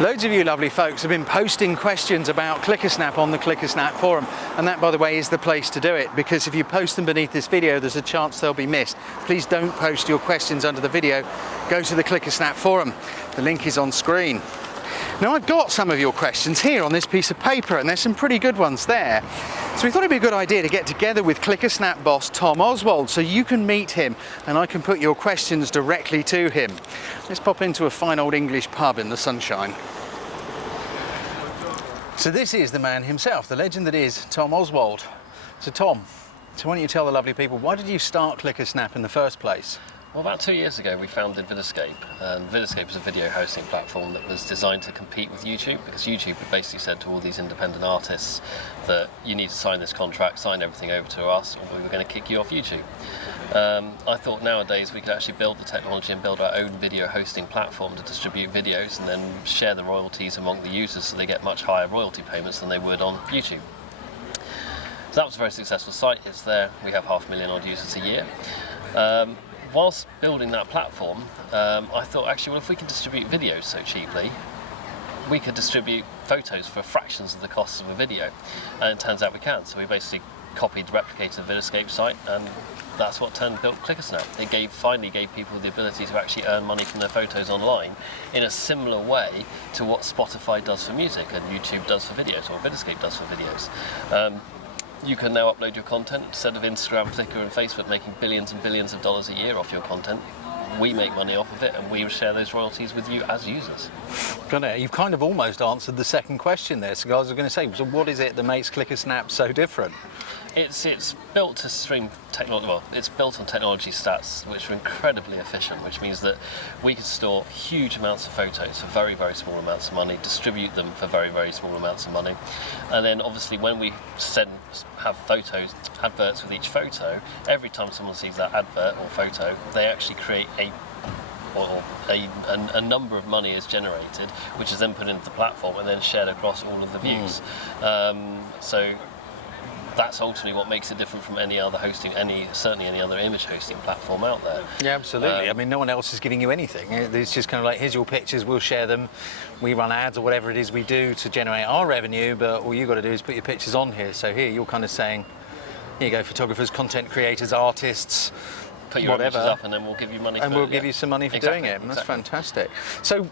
Loads of you lovely folks have been posting questions about ClickASnap on the ClickASnap forum, and that, by the way, is the place to do it, because if you post them beneath this video, there's a chance they'll be missed. Please don't post your questions under the video. Go to the ClickASnap forum. The link is on screen. Now, I've got some of your questions here on this piece of paper, and there's some pretty good ones there. So we thought it'd be a good idea to get together with ClickASnap boss Tom Oswald so you can meet him and I can put your questions directly to him. Let's pop into a fine old English pub in the sunshine. So this is the man himself, the legend that is Tom Oswald. So Tom, why don't you tell the lovely people, why did you start ClickASnap in the first place? Well, about 2 years ago we founded Videscape, and Videscape is a video hosting platform that was designed to compete with YouTube, because YouTube had basically said to all these independent artists that you need to sign this contract, sign everything over to us, or we were going to kick you off YouTube. I thought nowadays we could actually build the technology and build our own video hosting platform to distribute videos and then share the royalties among the users so they get much higher royalty payments than they would on YouTube. So that was a very successful site. It's there. We have 500,000 odd users a year. Whilst building that platform, I thought, actually, well, if we can distribute videos so cheaply, we could distribute photos for fractions of the cost of a video. And it turns out we can. So we basically copied, replicated the Videscape site, and that's what built ClickASnap. It finally gave people the ability to actually earn money from their photos online in a similar way to what Spotify does for music and YouTube does for videos, or Videscape does for videos. You can now upload your content. Instead of Instagram, Flickr and Facebook making billions and billions of dollars a year off your content, we make money off of it and we share those royalties with you as users. Got it. You've kind of almost answered the second question there. So guys, I was going to say, so what is it that makes ClickASnap so different? It's built to stream technology. Well, it's built on technology stats which are incredibly efficient, which means that we can store huge amounts of photos for very, very small amounts of money, distribute them for very, very small amounts of money, and then obviously when we have adverts with each photo, every time someone sees that advert or photo, they actually create a number of money is generated, which is then put into the platform and then shared across all of the views. So that's ultimately what makes it different from any other hosting, certainly any other image hosting platform out there. Yeah, absolutely. I mean, no one else is giving you anything. It's just kind of like, here's your pictures, we'll share them. We run ads or whatever it is we do to generate our revenue, but all you've got to do is put your pictures on here. So here you're kind of saying, here you go, photographers, content creators, artists, put your whatever, images up and then we'll give you money and for it. we'll give you some money for doing it. And that's fantastic. So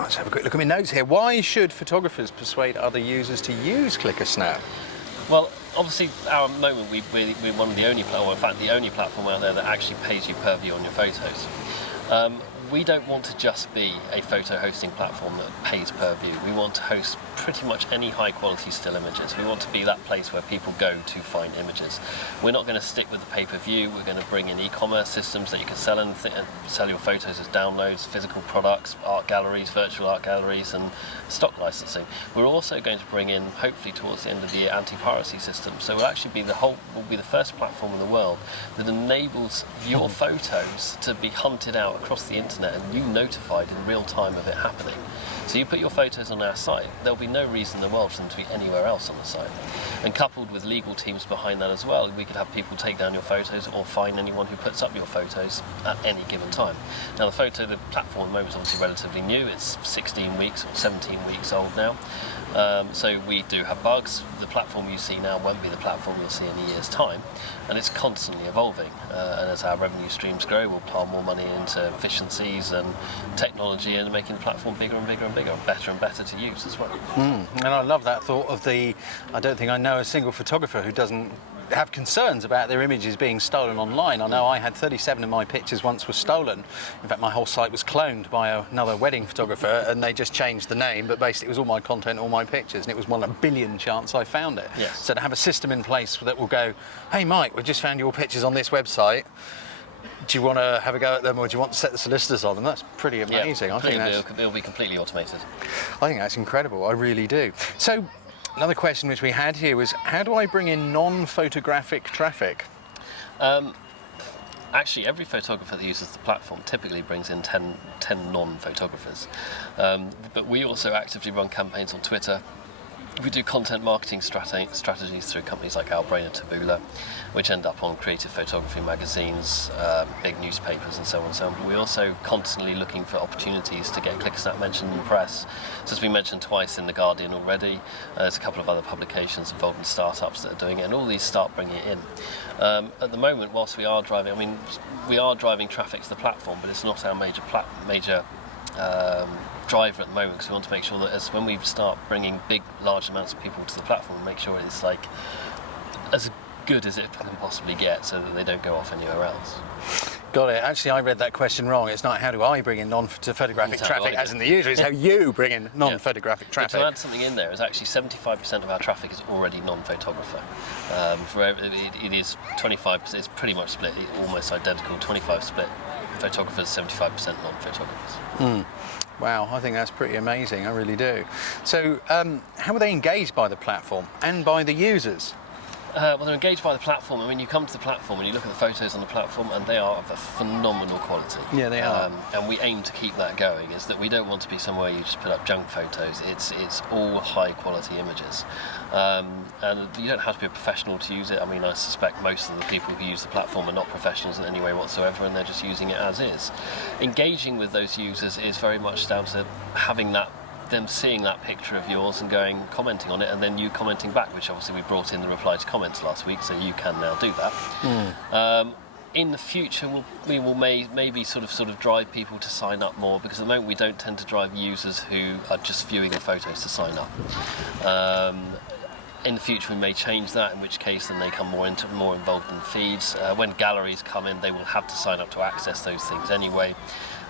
let's have a quick look at my notes here. Why should photographers persuade other users to use ClickASnap? Well, obviously, at the moment, we're one of the only platform, in fact, the only platform out there that actually pays you per view on your photos. We don't want to just be a photo hosting platform that pays per view. We want to host pretty much any high quality still images. We want to be that place where people go to find images. We're not going to stick with the pay-per-view. We're going to bring in e-commerce systems that you can sell and sell your photos as downloads, physical products, art galleries, virtual art galleries, and stock licensing. We're also going to bring in, hopefully towards the end of the year, anti-piracy systems. So we'll actually be we'll be the first platform in the world that enables your photos to be hunted out across the internet and you notified in real time of it happening. So you put your photos on our site, there'll be no reason in the world for them to be anywhere else on the site. And coupled with legal teams behind that as well, we could have people take down your photos or fine anyone who puts up your photos at any given time. Now the platform at the moment is obviously relatively new. It's 16 weeks or 17 weeks old now. So we do have bugs. The platform you see now won't be the platform you'll see in a year's time, and it's constantly evolving. And as our revenue streams grow, we'll plow more money into efficiencies and technology and making the platform bigger and bigger and bigger, better and better to use as well. And I love that thought of I don't think I know a single photographer who doesn't have concerns about their images being stolen online. I know I had 37 of my pictures once were stolen. In fact, my whole site was cloned by another wedding photographer, and they just changed the name, but basically it was all my content, all my pictures, and it was 1 in a billion chance I found it. Yes. So to have a system in place that will go, hey Mike, we've just found your pictures on this website, do you want to have a go at them, or do you want to set the solicitors on them? That's pretty amazing. Yeah, I think it'll be completely automated. I think that's incredible, I really do. So another question which we had here was, how do I bring in non-photographic traffic? Actually, every photographer that uses the platform typically brings in 10 non-photographers. But we also actively run campaigns on Twitter, We do content marketing strategies through companies like Browne and Taboola, which end up on creative photography magazines, big newspapers and so on and so on. But we're also constantly looking for opportunities to get ClickASnap mentioned in the press. So it's been mentioned twice in The Guardian already. There's a couple of other publications involved in startups that are doing it, and all these start bringing it in. At the moment, whilst we are driving traffic to the platform, but it's not our major driver at the moment, because we want to make sure that when we start bringing large amounts of people to the platform, make sure it's like as good as it can possibly get, so that they don't go off anywhere else. Got it. Actually, I read that question wrong. It's not how do I bring in non-photographic traffic as in the user, it's how you bring in non-photographic traffic. But to add something in there, is actually 75% of our traffic is already non-photographer. It is 25%, it's pretty much split, almost identical, 25 split photographers, 75% non-photographers. Wow, I think that's pretty amazing, I really do. So how are they engaged by the platform and by the users? Well, they're engaged by the platform. I mean, you come to the platform and you look at the photos on the platform, and they are of a phenomenal quality. Yeah, they are. And we aim to keep that going. Is that we don't want to be somewhere you just put up junk photos. It's all high quality images, and you don't have to be a professional to use it. I mean, I suspect most of the people who use the platform are not professionals in any way whatsoever, and they're just using it as is. Engaging with those users is very much down to having them seeing that picture of yours and commenting on it, and then you commenting back, which obviously we brought in the reply to comments last week, so you can now do that. In the future, we will maybe sort of drive people to sign up more, because at the moment we don't tend to drive users who are just viewing the photos to sign up. In the future we may change that, in which case then they come more involved in feeds. When galleries come in, they will have to sign up to access those things anyway,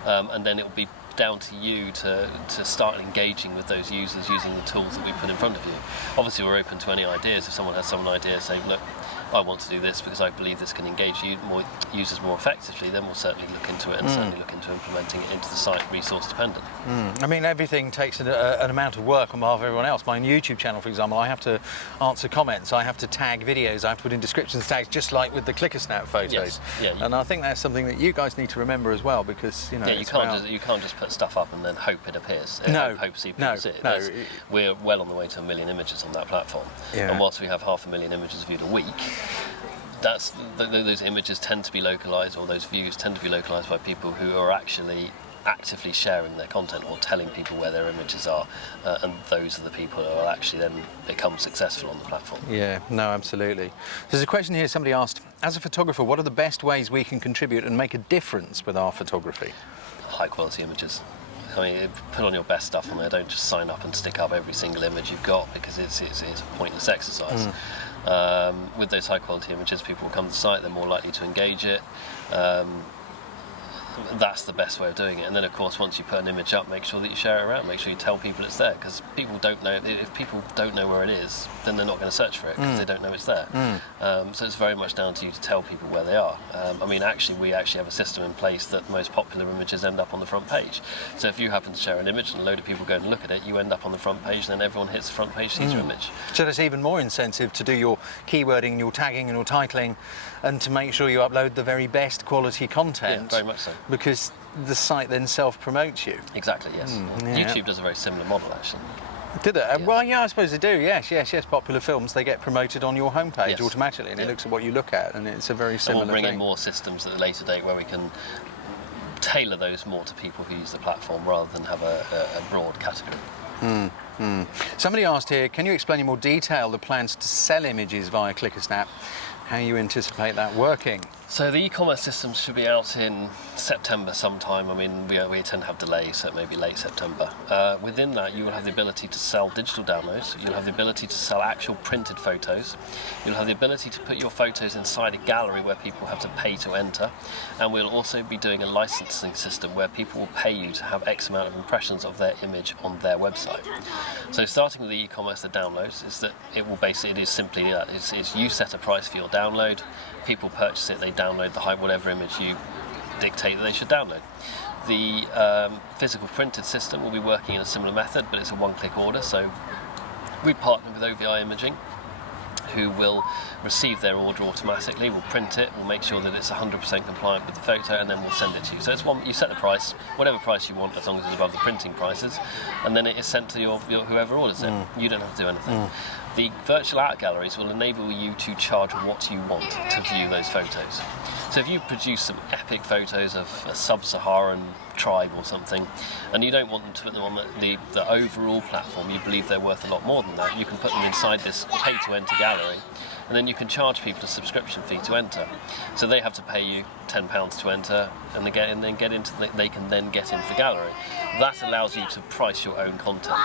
and then it will be down to you to start engaging with those users using the tools that we put in front of you. Obviously we're open to any ideas. If someone has some idea saying, look, I want to do this because I believe this can engage users more effectively, then we'll certainly look into it and certainly look into implementing it into the site, resource dependent. I mean, everything takes an amount of work on behalf of everyone else. My YouTube channel, for example, I have to answer comments, I have to tag videos, I have to put in descriptions tags, just like with the ClickASnap photos. Yes. Yeah, and I think that's something that you guys need to remember as well, because you can't just put stuff up and then hope it appears. Hope people see it. We're well on the way to 1 million images on that platform, and whilst we have 500,000 images viewed a week, those images tend to be localized, or those views tend to be localized by people who are actually actively sharing their content or telling people where their images are, and those are the people who will actually then become successful on the platform. Yeah, no, absolutely. There's a question here, somebody asked, as a photographer, what are the best ways we can contribute and make a difference with our photography? High quality images. I mean, put on your best stuff on there. Don't just sign up and stick up every single image you've got, because it's a pointless exercise. With those high quality images, people will come to the site, they're more likely to engage it. That's the best way of doing it. And then of course, once you put an image up, make sure that you share it around, make sure you tell people it's there, because people don't know. If people don't know where it is, then they're not going to search for it, because they don't know it's there. So it's very much down to you to tell people where they are. I mean, we actually have a system in place that the most popular images end up on the front page. So if you happen to share an image and a load of people go and look at it, you end up on the front page, and then everyone hits the front page, sees your image. So there's even more incentive to do your keywording, your tagging and your titling, and to make sure you upload the very best quality content. Yeah, very much so. Because the site then self-promotes you. Exactly, yes. YouTube does a very similar model, actually. Did it? Yeah. Well, yeah, I suppose they do, yes. Popular films, they get promoted on your homepage automatically, and it looks at what you look at, and it's a very similar thing. And we'll bring in more systems at a later date where we can tailor those more to people who use the platform, rather than have a broad category. Somebody asked here, can you explain in more detail the plans to sell images via ClickASnap, how you anticipate that working? So the e-commerce systems should be out in September sometime. I mean, we tend to have delays, so it may be late September. Within that, you will have the ability to sell digital downloads. You'll have the ability to sell actual printed photos. You'll have the ability to put your photos inside a gallery where people have to pay to enter. And we'll also be doing a licensing system where people will pay you to have X amount of impressions of their image on their website. So starting with the e-commerce, the downloads, is that it is simply that. It's you set a price for your download. People purchase it, they download whatever image you dictate that they should download. The physical printed system will be working in a similar method, but it's a one-click order. So we partner with OVI Imaging, who will receive their order automatically, will print it, will make sure that it's 100% compliant with the photo, and then we'll send it to you. So it's one, you set the price, whatever price you want, as long as it's above the printing prices, and then it is sent to your whoever orders it. You don't have to do anything. The virtual art galleries will enable you to charge what you want to view those photos. So if you produce some epic photos of a sub-Saharan tribe or something, and you don't want them to put them on the overall platform, you believe they're worth a lot more than that, you can put them inside this pay-to-enter gallery, and then you can charge people a subscription fee to enter. So they have to pay you £10 to enter, and they can then get into the gallery. That allows you to price your own content.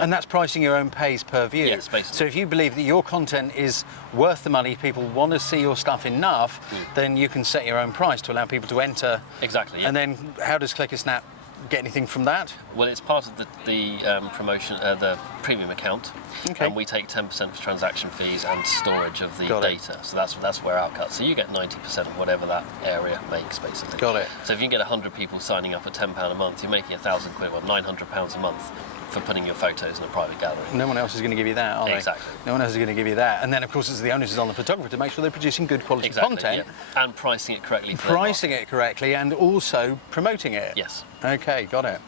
And that's pricing your own pays per view. Yes, basically. So if you believe that your content is worth the money, people want to see your stuff enough, then you can set your own price to allow people to enter. Exactly. Yeah. And then how does ClickASnap get anything from that? Well, it's part of the promotion, the premium account, and we take 10% for transaction fees and storage of the data. So that's where our cut. So you get 90% of whatever that area makes, basically. Got it. So if you can get 100 people signing up at £10 a month, you're making £1,000, well, £900 a month for putting your photos in a private gallery. No one else is going to give you that, are they? Exactly. No one else is going to give you that. And then, of course, it's the onus is on the photographer to make sure they're producing good quality content. Yeah. And pricing it correctly. Pricing it correctly and also promoting it. Yes. Okay, got it.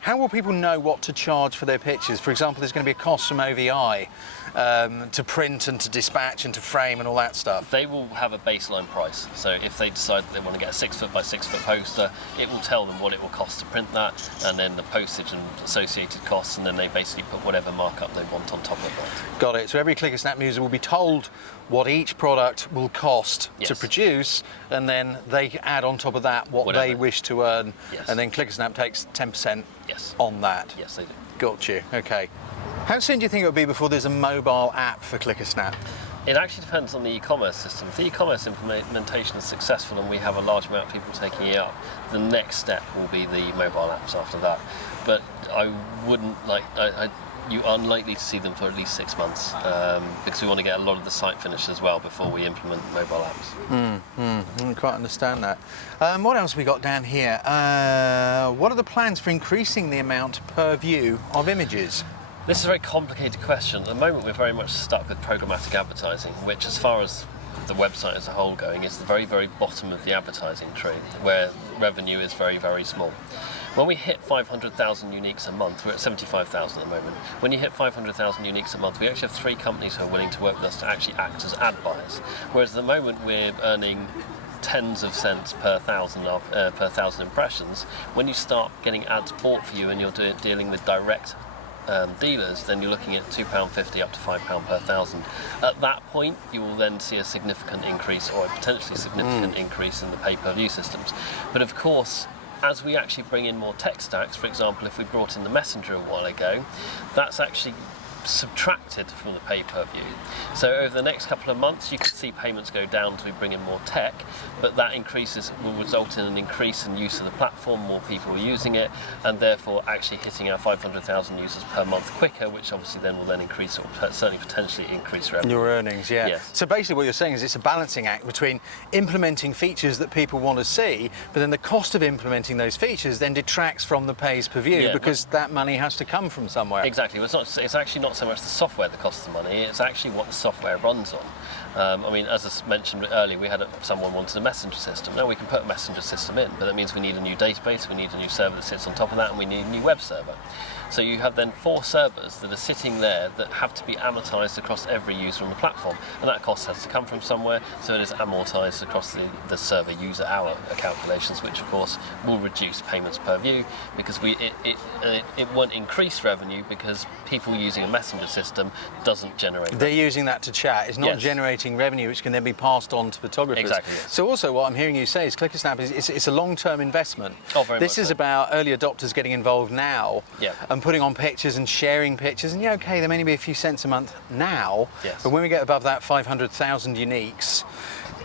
How will people know what to charge for their pictures? For example, there's going to be a cost from OVI to print and to dispatch and to frame and all that stuff. They will have a baseline price. So if they decide that they want to get a 6 foot by 6 foot poster, it will tell them what it will cost to print that, and then the postage and associated costs, and then they basically put whatever markup they want on top of that. Got it. So every ClickASnap user will be told what each product will cost to produce, and then they add on top of that what they wish to earn, and then ClickASnap takes 10% on that. Yes, they do. Got you. Okay. How soon do you think it will be before there's a mobile app for ClickASnap? It actually depends on the e-commerce system. If the e-commerce implementation is successful and we have a large amount of people taking it up, the next step will be the mobile apps after that. But I wouldn't you're unlikely to see them for at least 6 months because we want to get a lot of the site finished as well before we implement mobile apps. I quite understand that. What else have we got down here? What are the plans for increasing the amount per view of images? This is a very complicated question. At the moment, we're very much stuck with programmatic advertising, which, as far as the website as a whole going, is the very, very bottom of the advertising tree, where revenue is very, very small. When we hit 500,000 uniques a month, we're at 75,000 at the moment. When you hit 500,000 uniques a month, we actually have 3 companies who are willing to work with us to actually act as ad buyers. Whereas at the moment, we're earning tens of cents per thousand impressions. When you start getting ads bought for you and you're dealing with direct dealers, then you're looking at £2.50 up to £5 per thousand. At that point, you will then see a significant increase, or a potentially significant increase in the pay-per-view systems. But of course, as we actually bring in more tech stacks, for example, if we brought in the Messenger a while ago, that's actually subtracted from the pay-per-view. So over the next couple of months, you could see payments go down as we bring in more tech, but that will result in an increase in use of the platform, more people are using it, and therefore actually hitting our 500,000 users per month quicker, which obviously then will increase, or certainly potentially increase revenue. Your earnings, yeah. Yes. So basically what you're saying is it's a balancing act between implementing features that people want to see, but then the cost of implementing those features then detracts from the pays per view, because that money has to come from somewhere. Exactly. It's actually not so much the software that costs the money, it's actually what the software runs on. I mean, as I mentioned earlier, we had someone wanted a messenger system. Now we can put a messenger system in, but that means we need a new database, we need a new server that sits on top of that, and we need a new web server. So you have then 4 servers that are sitting there that have to be amortized across every user on the platform, and that cost has to come from somewhere, so it is amortized across the server user hour calculations, which of course will reduce payments per view, because it won't increase revenue because people using a messenger system doesn't generate revenue. They're using that to chat. It's not generating revenue which can then be passed on to photographers. Exactly. Yes. So also what I'm hearing you say is ClickASnap it's a long-term investment. Oh, very much This is so. about early adopters getting involved now and putting on pictures and sharing pictures, and okay, there may be a few cents a month now, but when we get above that 500,000 uniques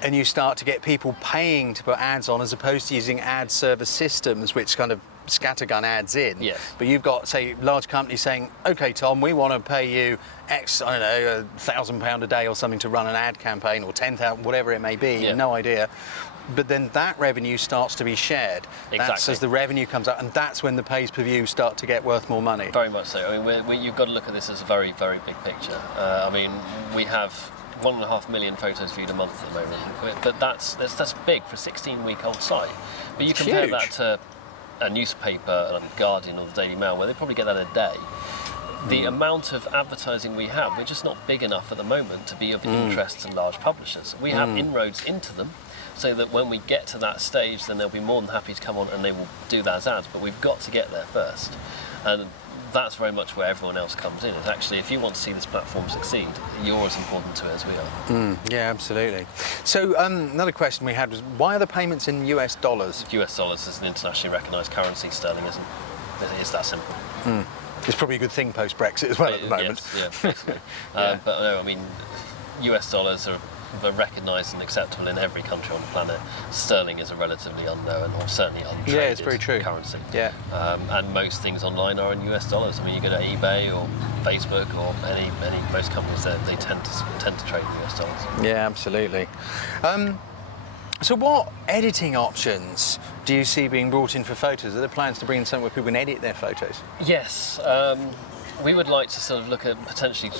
and you start to get people paying to put ads on as opposed to using ad server systems which kind of scattergun ads in, but you've got, say, large companies saying, okay, Tom, we want to pay you X, I don't know, £1,000 a day or something to run an ad campaign, or 10,000, whatever it may be, no idea. but then that revenue starts to be shared. Exactly. That's as the revenue comes out, and that's when the pays per view start to get worth more money. Very much so. I mean, you've got to look at this as a very, very big picture. I mean, we have 1.5 million photos viewed a month at the moment, but that's big for a 16-week-old site. But you compare huge. that to a newspaper, like the Guardian or the Daily Mail, where they probably get that a day. The amount of advertising we have, we're just not big enough at the moment to be of interest to large publishers. We have inroads into them, so that when we get to that stage, then they'll be more than happy to come on and they will do that as ads, but we've got to get there first. And that's very much where everyone else comes in. It's actually, if you want to see this platform succeed, you're as important to it as we are. Yeah, absolutely. So another question we had was, why are the payments in US dollars? US dollars is an internationally recognised currency, sterling isn't. It's that simple. It's probably a good thing post-Brexit as well at the moment. Yes, yeah, basically. But no, I mean, US dollars are recognised and acceptable in every country on the planet. Sterling is a relatively unknown or certainly untraded it's very true. currency. Yeah. And most things online are in US dollars. I mean, you go to eBay or Facebook or most companies, they tend to trade in US dollars. Yeah, absolutely. So what editing options do you see being brought in for photos? Are there plans to bring in something where people can edit their photos? Yes. We would like to sort of look at potentially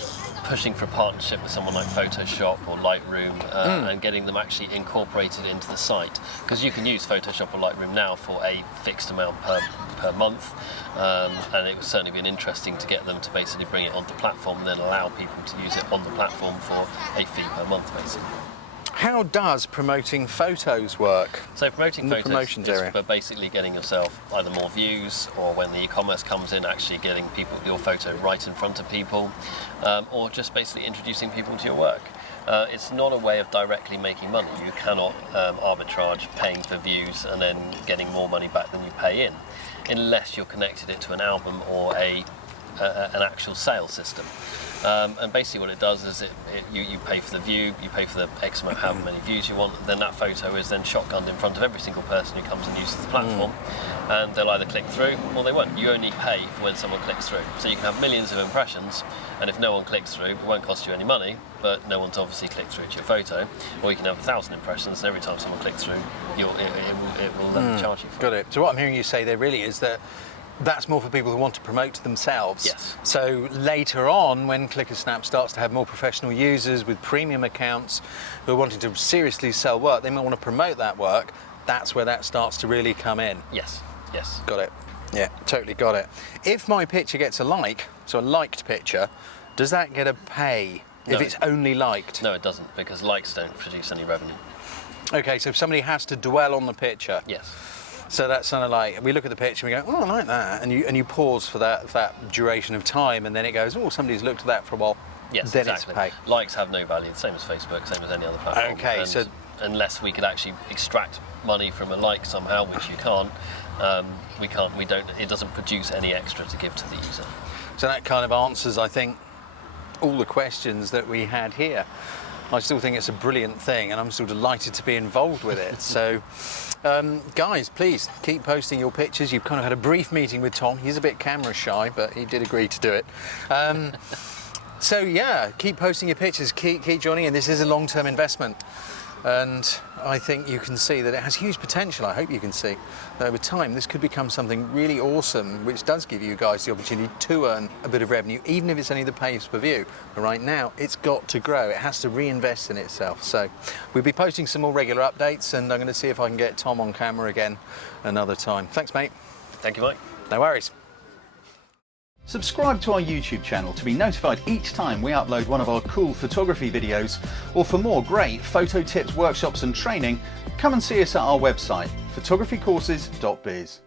pushing for a partnership with someone like Photoshop or Lightroom and getting them actually incorporated into the site. Because you can use Photoshop or Lightroom now for a fixed amount per month, and it would certainly be interesting to get them to basically bring it onto the platform and then allow people to use it on the platform for a fee per month, basically. How does promoting photos work? So promoting in the photos promotions is area? for basically getting yourself either more views, or when the e-commerce comes in, actually getting your photo right in front of people, or just basically introducing people to your work. It's not a way of directly making money. You cannot arbitrage paying for views and then getting more money back than you pay in, unless you're connected it to an album or an actual sales system. And basically what it does is you pay for the view, you pay for the X amount, however many views you want, then that photo is then shotgunned in front of every single person who comes and uses the platform, and they'll either click through or they won't. You only pay for when someone clicks through. So you can have millions of impressions, and if no one clicks through, it won't cost you any money, but no one's obviously clicked through to your photo. Or you can have 1,000 impressions, and every time someone clicks through, it will charge you for it. Got it. So what I'm hearing you say there really is that that's more for people who want to promote themselves. Yes. So later on, when ClickASnap starts to have more professional users with premium accounts who are wanting to seriously sell work, they might want to promote that work. That's where that starts to really come in. Yes, yes. Got it. Yeah, totally got it. If my picture gets a like, so a liked picture, does that get a pay if it's only liked? No, it doesn't, because likes don't produce any revenue. Okay, so if somebody has to dwell on the picture. Yes. So that's kind of like, we look at the picture and we go, oh, I like that, and you pause for that duration of time, and then it goes, oh, somebody's looked at that for a while. Yes, then exactly. It's pay. Likes have no value, the same as Facebook, same as any other platform. Okay, and so unless we could actually extract money from a like somehow, which you can't, we don't. It doesn't produce any extra to give to the user. So that kind of answers, I think, all the questions that we had here. I still think it's a brilliant thing, and I'm still delighted to be involved with it. So, guys, please keep posting your pictures. You've kind of had a brief meeting with Tom. He's a bit camera shy, but he did agree to do it. So yeah, keep posting your pictures. Keep joining in. This is a long-term investment, and I think you can see that it has huge potential. I hope you can see that over time this could become something really awesome, which does give you guys the opportunity to earn a bit of revenue, even if it's only the pays per view. But right now, it's got to grow. It has to reinvest in itself. So we'll be posting some more regular updates, and I'm going to see if I can get Tom on camera again another time. Thanks, mate. Thank you, Mike. No worries. Subscribe to our YouTube channel to be notified each time we upload one of our cool photography videos, or for more great photo tips, workshops and training, come and see us at our website, photographycourses.biz.